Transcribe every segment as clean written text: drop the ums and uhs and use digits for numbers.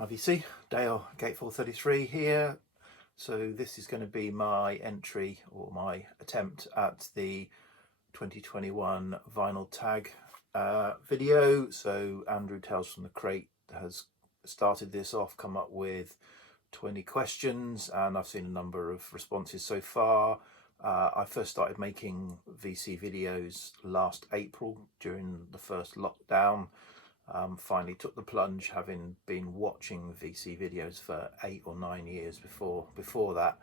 IVC, Dale Gateful 33 here. So this is going to be my entry or my attempt at the 2021 vinyl tag video. So Andrew Tales from the Crate has started this off, come up with 20 questions, and I've seen a number of responses so far. I first started making VC videos last April during the first lockdown. Finally took the plunge, having been watching VC videos for 8 or 9 years before that,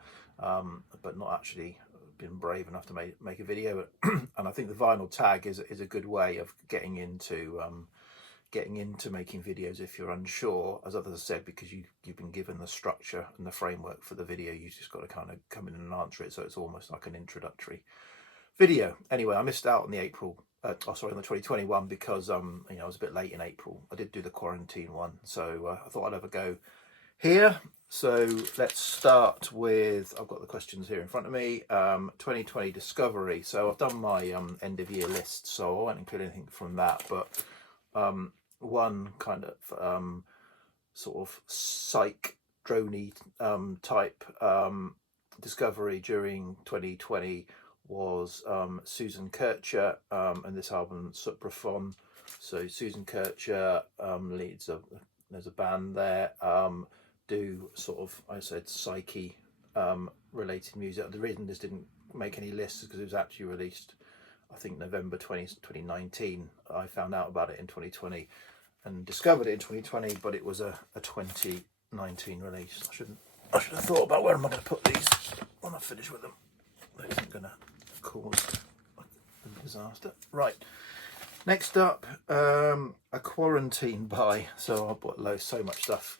but not actually been brave enough to make a video. And I think the vinyl tag is a good way of getting into making videos if you're unsure, as others have said, because you've been given the structure and the framework for the video. You just got to kind of come in and answer it, so it's almost like an introductory video. Anyway, I missed out on the on the 2021 because I was a bit late in April. I did do the quarantine one, so I thought I'd have a go here. So let's start with, I've got the questions here in front of me. 2020 discovery. So I've done my end of year list, so I won't include anything from that, but one kind of sort of psych droney type discovery during 2020 was Susan Kircher and this album Supraphon. So Susan Kircher leads there's a band there, do sort of, I said, psyche related music. The reason this didn't make any lists is because it was actually released, I think, November 2019. I found out about it in 2020 and discovered it in 2020, but it was a 2019 release. I should have thought about where am I going to put these when I finish with them. That isn't going to cause a disaster. Right, next up, a quarantine buy. So I bought so much stuff,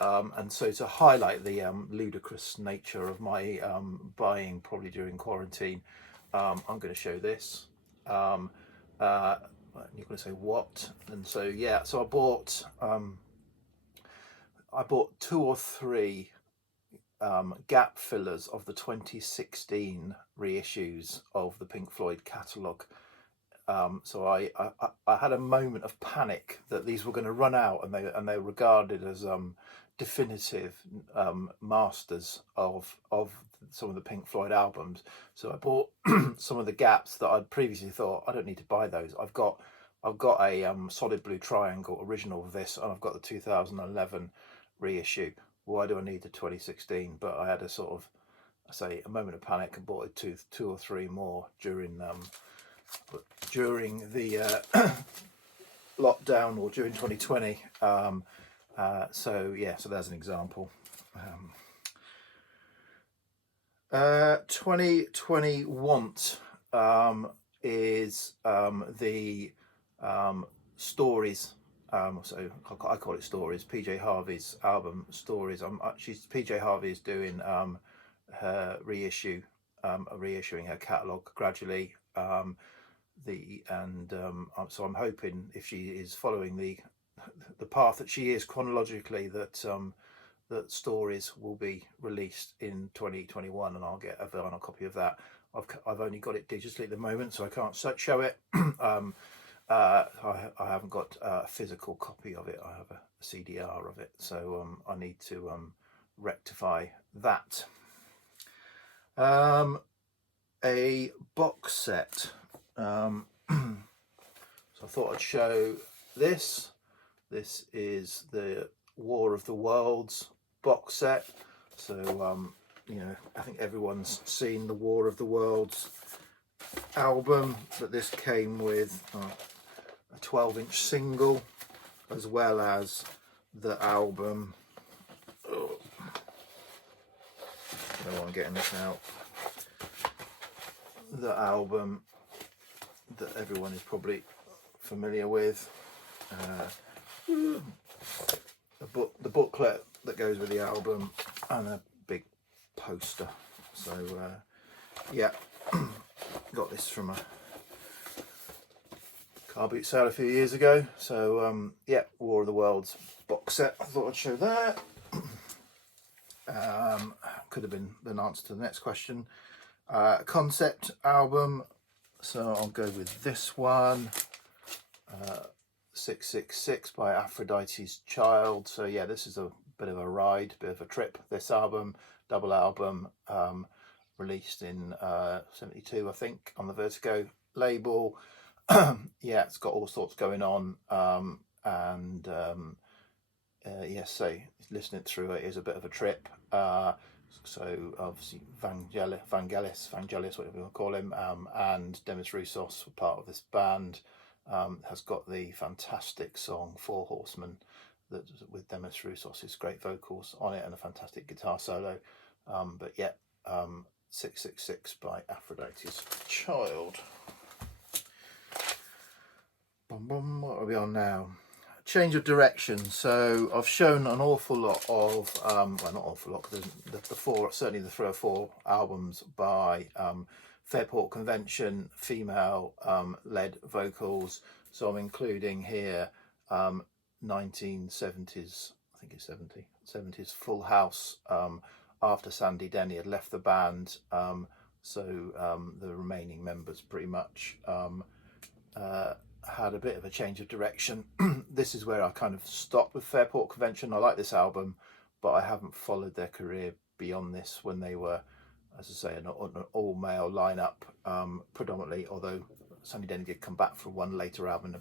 and so to highlight the ludicrous nature of my buying probably during quarantine, I'm going to show this. You're going to say what? And so yeah, so I bought 2 or 3 gap fillers of the 2016 reissues of the Pink Floyd catalogue. So I had a moment of panic that these were going to run out, and they were regarded as definitive masters of some of the Pink Floyd albums. So I bought some of the gaps that I'd previously thought I don't need to buy those. I've got a solid blue triangle original of this, and I've got the 2011 reissue. Why do I need the 2016? But I had a sort of, a moment of panic and bought 2 or 3 more during the lockdown or during 2020. So yeah, so there's an example. 2020 want is the Stories. So I call it Stories. PJ Harvey's album Stories. PJ Harvey is doing her reissuing her catalogue gradually. So I'm hoping, if she is following the path that she is chronologically, that that Stories will be released in 2021, and I'll get a vinyl copy of that. I've only got it digitally at the moment, so I can't show it. I haven't got a physical copy of it. I have a CDR of it, so I need to rectify that. A box set. So I thought I'd show this. This is the War of the Worlds box set. So I think everyone's seen the War of the Worlds album, but this came with a 12-inch single, as well as the album. Oh, I don't want to get this out. The album that everyone is probably familiar with. The booklet that goes with the album, and a big poster. So yeah, got this from a car boot sale a few years ago. So yeah, War of the Worlds box set. I thought I'd show that. Could have been an answer to the next question. Concept album. So I'll go with this one. 666 by Aphrodite's Child. So yeah, this is a bit of a ride, bit of a trip. This album, double album, released in 72, I think, on the Vertigo label. Yeah, it's got all sorts going on, yes, so listening through it is a bit of a trip. So obviously Vangelis, whatever you want to call him, and Demis Roussos were part of this band. Has got the fantastic song Four Horsemen, that with Demis Roussos' great vocals on it and a fantastic guitar solo. But yeah, 666 by Aphrodite's Child. What are we on now? Change of direction. So I've shown an awful lot of well, not awful lot, because certainly the 3 or 4 albums by Fairport Convention, female led vocals. So I'm including here 1970s, I think it's 70s Full House, after Sandy Denny had left the band. So the remaining members pretty much had a bit of a change of direction. This is where I kind of stopped with Fairport Convention. I like this album, but I haven't followed their career beyond this, when they were, as I say, an all-male lineup predominantly, although Sandy Denny did come back for one later album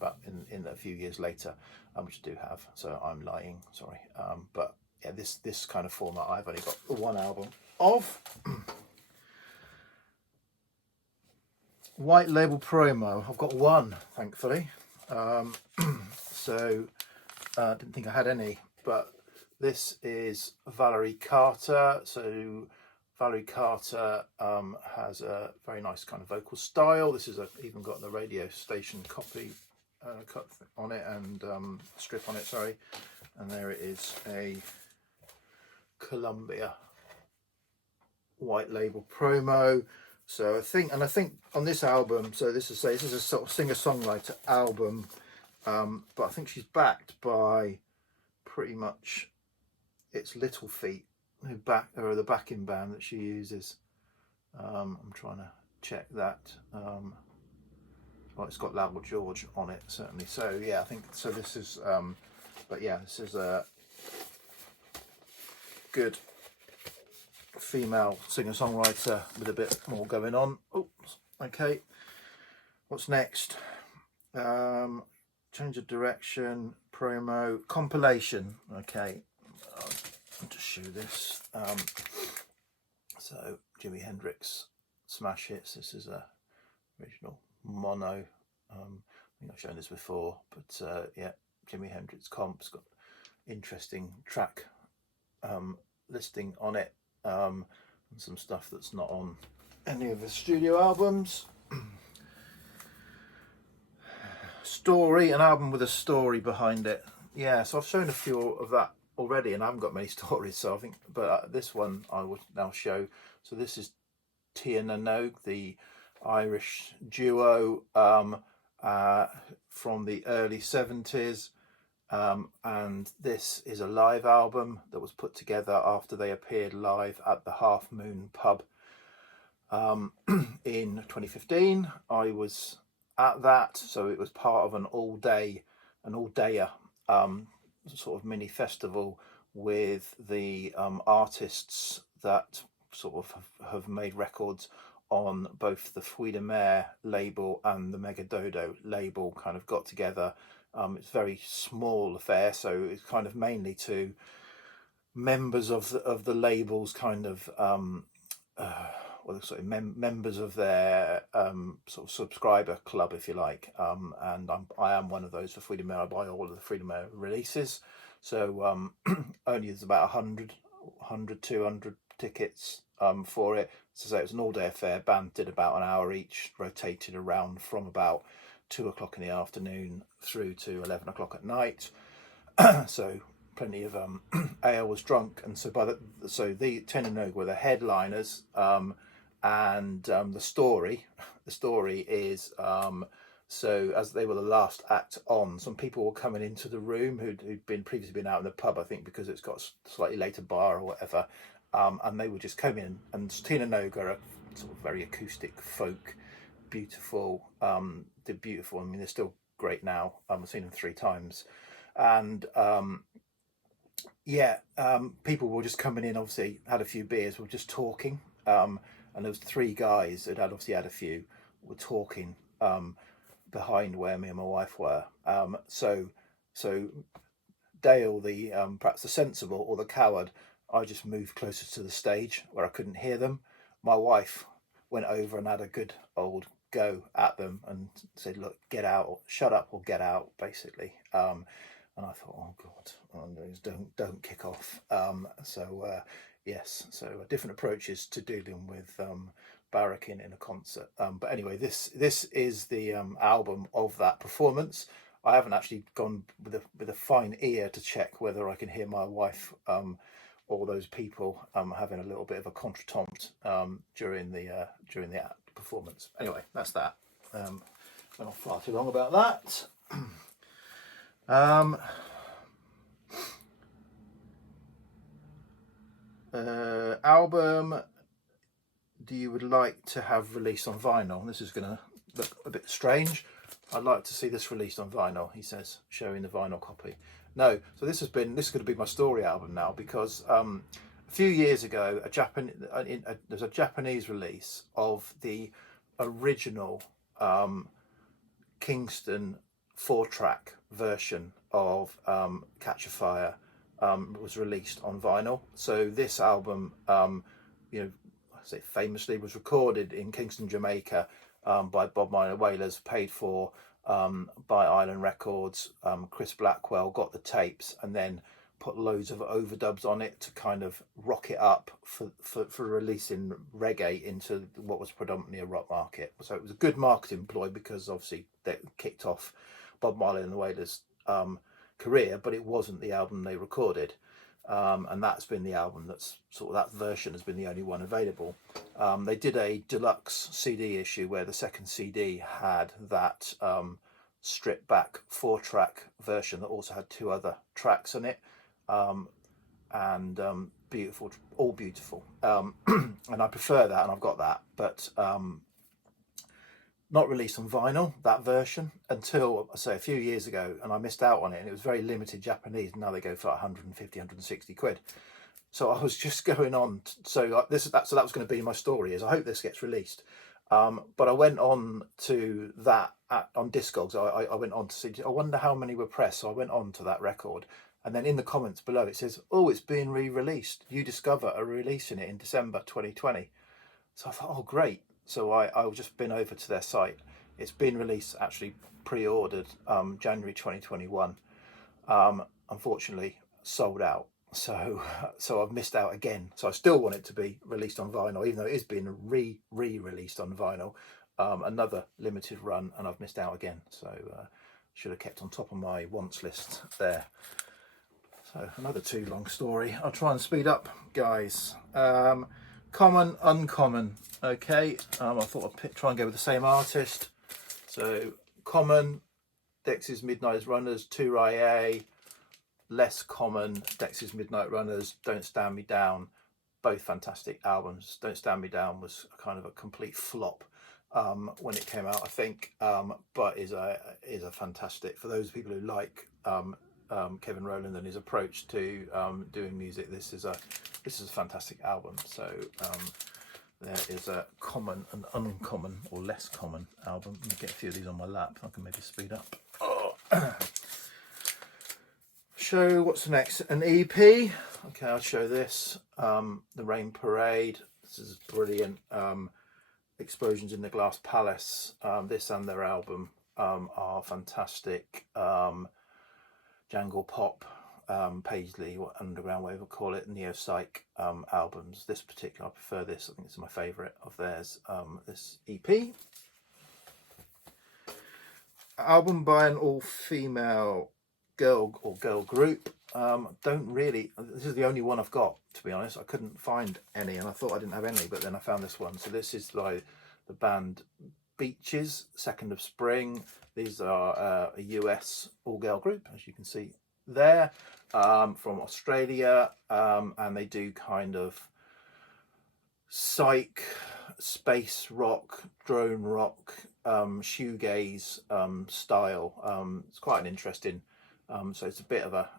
in a few years later, which I do have, so I'm lying, sorry. But yeah, this kind of format I've only got one album of. White label promo, I've got one, thankfully. So didn't think I had any, but this is Valerie Carter. So Valerie Carter has a very nice kind of vocal style. This is even got the radio station copy cut on it, and strip on it, sorry. And there it is, a Columbia white label promo. So I think on this album, so this is a sort of singer-songwriter album, but I think she's backed by pretty much it's Little Feat, or the backing band that she uses. I'm trying to check that. Well, it's got Lowell George on it, certainly. So yeah, I think so. This is, but yeah, this is a good female singer-songwriter with a bit more going on. Oops, okay. What's next? Change of direction, promo, compilation. Okay, I'll just show this. So Jimi Hendrix smash hits. This is a original mono. I think I've shown this before, but yeah, Jimi Hendrix comp's got interesting track listing on it. And some stuff that's not on any of the studio albums. Story, an album with a story behind it. Yeah, so I've shown a few of that already, and I haven't got many stories, so I think, but this one I will now show. So this is Tiernano, the Irish duo, from the early 70s. And this is a live album that was put together after they appeared live at the Half Moon pub in 2015. I was at that, so it was part of an all-dayer sort of mini festival with the artists that sort of have made records on both the Fruit de Mer label and the Megadodo label, kind of got together. It's a very small affair, so it's kind of mainly to members of the labels, kind of members of their sort of subscriber club, if you like. And I am one of those for Fruit de Mer. I buy all of the Fruit de Mer releases. So only there's about 200 tickets for it. So it was an all-day affair. Band did about an hour each, rotated around from about 2 o'clock in the afternoon through to 11 o'clock at night. So plenty of ale was drunk, and so the Tiernano were the headliners. And the story is so as they were the last act on, some people were coming into the room who'd previously been out in the pub, I think because it's got a slightly later bar or whatever, and they would just come in, and Tiernano are a sort of very acoustic folk, beautiful. They're beautiful. I mean, they're still great now. I've seen them 3 times, and people were just coming in. Obviously, had a few beers. We were just talking, and there was 3 guys that had obviously had a few. Were talking behind where me and my wife were. So Dale, the perhaps the sensible or the coward, I just moved closer to the stage where I couldn't hear them. My wife went over and had a good old go at them and said, "Look, get out, or shut up, or get out," basically. And I thought, oh God, don't kick off. Yes, so different approaches to dealing with barracking in a concert. But anyway, this is the album of that performance. I haven't actually gone with a fine ear to check whether I can hear my wife or those people having a little bit of a contretemps during the performance. Anyway, that's that. Went on far too long about that. Album do you would like to have released on vinyl? This is going to look a bit strange. I'd like to see this released on vinyl, he says, showing the vinyl copy. No, so this is going to be my story album now, because a few years ago, there's a Japanese release of the original Kingston 4-track version of Catch a Fire was released on vinyl. So this album, I say famously, was recorded in Kingston, Jamaica, by Bob Marley and the Wailers, paid for by Island Records. Chris Blackwell got the tapes and then put loads of overdubs on it to kind of rock it up for releasing reggae into what was predominantly a rock market. So it was a good marketing ploy, because obviously that kicked off Bob Marley and the Wailers' career, but it wasn't the album they recorded. And that's been the album that's sort of, that version has been the only one available. They did a deluxe CD issue where the second CD had that stripped back 4-track version that also had 2 other tracks in it, and beautiful, all beautiful. And I prefer that, and I've got that, but not released on vinyl, that version, until, I say, a few years ago, and I missed out on it, and it was very limited Japanese. Now they go for like 150, 160 quid. So I was just going on, so that was going to be my story, is I hope this gets released. But I went on to that on Discogs. I went on to see, I wonder how many were pressed. So I went on to that record, and then in the comments below it says, "Oh, it's being re-released. You Discover are releasing it in December 2020. So I thought, oh great. So I've just been over to their site. It's been released, actually pre-ordered, January 2021. Unfortunately, sold out. So I've missed out again. So I still want it to be released on vinyl, even though it is being re-released on vinyl. Another limited run, and I've missed out again. So should have kept on top of my wants list there. So another too long story. I'll try and speed up, guys. Common, uncommon. Okay, I thought I'd try and go with the same artist. So common, Dexys Midnight Runners, Touraye. Less common, Dexys Midnight Runners, Don't Stand Me Down. Both fantastic albums. Don't Stand Me Down was kind of a complete flop when it came out, I think, but is a fantastic, for those people who like Kevin Rowland and his approach to doing music. This is a fantastic album. So there is a common and uncommon, or less common, album. Let me get a few of these on my lap. I can maybe speed up. Oh. Show what's next? An EP. Okay, I'll show this. The Rain Parade. This is brilliant. Explosions in the Glass Palace. This and their album are fantastic. Jangle Pop, Paisley, what underground way we'll call it, neo-psych albums. This particular, I prefer this. I think it's my favourite of theirs. This EP. Album by an all-female girl group. Don't really, this is the only one I've got, to be honest. I couldn't find any, and I thought I didn't have any, but then I found this one. So this is by the band Beaches, Second of Spring. These are a US all-girl group, as you can see there, from Australia, and they do kind of psych, space rock, drone rock, shoegaze style. It's quite an interesting. So it's a bit of a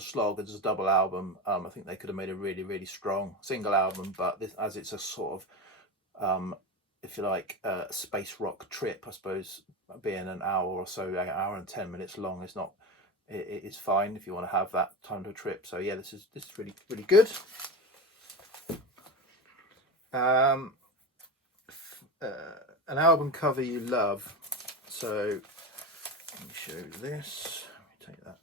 slog. It's a double album. I think they could have made a really strong single album, but this, as it's a sort of if you like, a space rock trip, I suppose, being an hour or so, an hour and 10 minutes long, is not. It's fine if you want to have that time to trip. So yeah, this is really good. An album cover you love. So let me show you this. Let me take that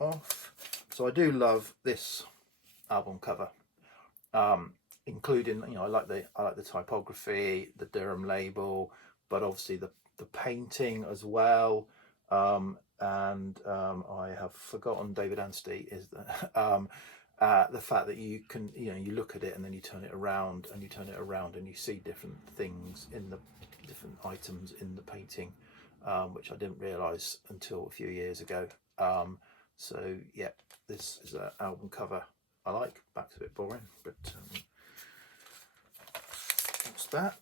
off. So I do love this album cover. Including, I like the typography, the Durham label, but obviously the painting as well. I have forgotten David Anstey is the fact that you can, you look at it and then you turn it around and you turn it around and you see different things in the different items in the painting, which I didn't realise until a few years ago. So yeah, this is an album cover I like. Back's a bit boring, but what's that?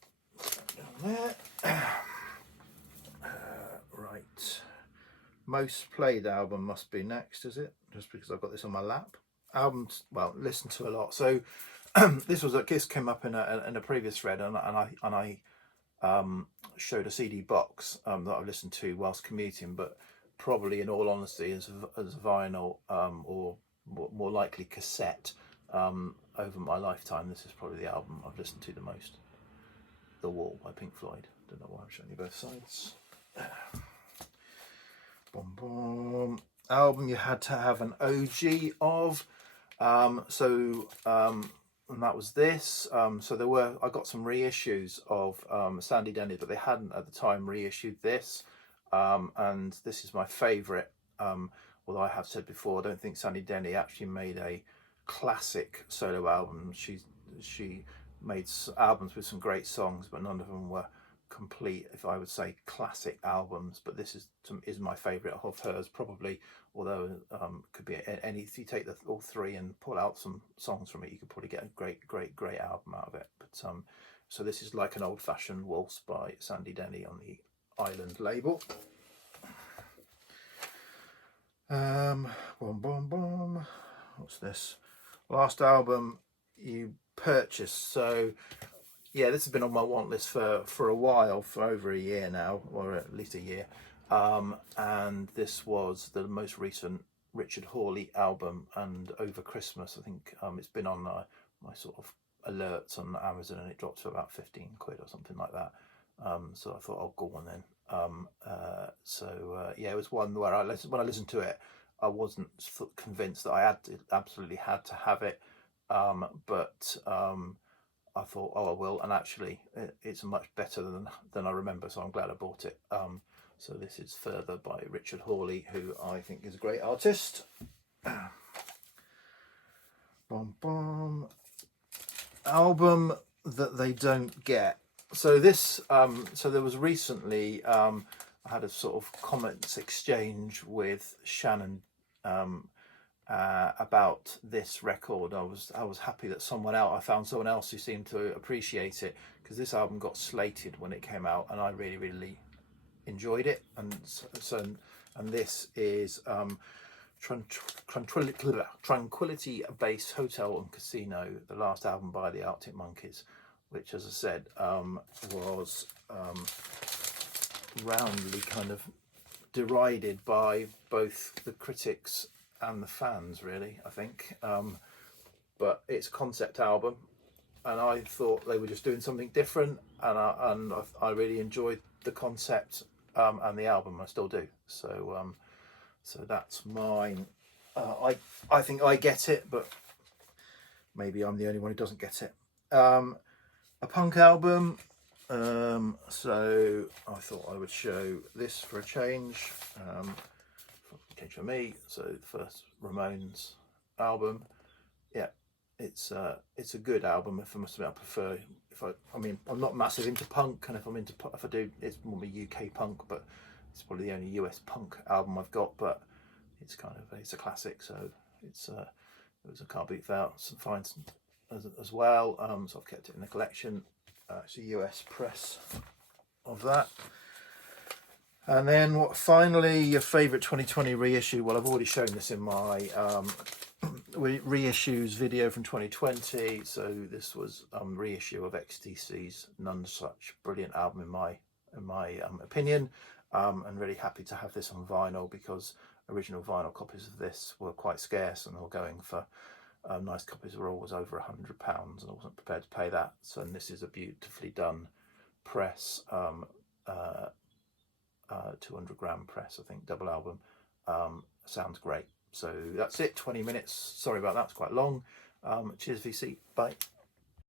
Down there. Right. Most played album must be next, is it? Just because I've got this on my lap. Albums, well, listen to a lot. So this came up in a previous thread, and I showed a CD box that I've listened to whilst commuting, but probably in all honesty, as vinyl or more likely cassette over my lifetime, this is probably the album I've listened to the most. The Wall by Pink Floyd. Don't know why I'm showing you both sides. Boom, boom. Album you had to have an OG of. And that was this. So I got some reissues of Sandy Denny, but they hadn't at the time reissued this. And this is my favourite. Although I have said before, I don't think Sandy Denny actually made a classic solo album. She made albums with some great songs, but none of them were complete, if I would say, classic albums. But this is my favourite of hers, probably. Although could be any. If you take all three and pull out some songs from it, you could probably get a great album out of it. But so this is Like an Old-Fashioned Waltz by Sandy Denny on the Island label. Boom, boom, boom. What's this? Last album you purchased. So yeah, this has been on my want list for a while, for over a year now, or at least a year. And this was the most recent Richard Hawley album, and over Christmas, I think it's been on my sort of alerts on Amazon, and it dropped to about 15 quid or something like that. So I thought, oh, go on then. Yeah, it was one where when I listened to it, I wasn't convinced that I absolutely had to have it, but I thought, oh, I will, and actually it's much better than I remember, so I'm glad I bought it. So this is Further by Richard Hawley, who I think is a great artist. Boom, boom. Album that they don't get. So this, so there was recently, I had a sort of comments exchange with Shannon about this record. I was happy that I found someone else who seemed to appreciate it, because this album got slated when it came out, and I really enjoyed it. And this is Tranquility Base Hotel and Casino, the last album by the Arctic Monkeys, which, as I said, was roundly kind of derided by both the critics and the fans, really, I think. But it's a concept album, and I thought they were just doing something different, and I really enjoyed the concept and the album. I still do. So that's mine. I think I get it, but maybe I'm the only one who doesn't get it. A punk album. So I thought I would show this for a change. Change for me. So the first Ramones album. Yeah, it's a good album. If I must admit, I prefer. I mean, I'm not massive into punk, and if I do, it's more UK punk. But it's probably the only US punk album I've got. But it's a classic. So it's I can't beat that. Some as well. So I've kept it in the collection. It's a US press of that. And then finally, your favourite 2020 reissue. Well, I've already shown this in my reissues video from 2020. So this was reissue of XTC's None Such, brilliant album in my opinion, and really happy to have this on vinyl, because original vinyl copies of this were quite scarce, and they were going for nice copies were always over £100, and I wasn't prepared to pay that. So and this is a beautifully done press, 200-gram press, I think, double album. Sounds great. So that's it, 20 minutes. Sorry about that, it's quite long. Cheers VC, bye.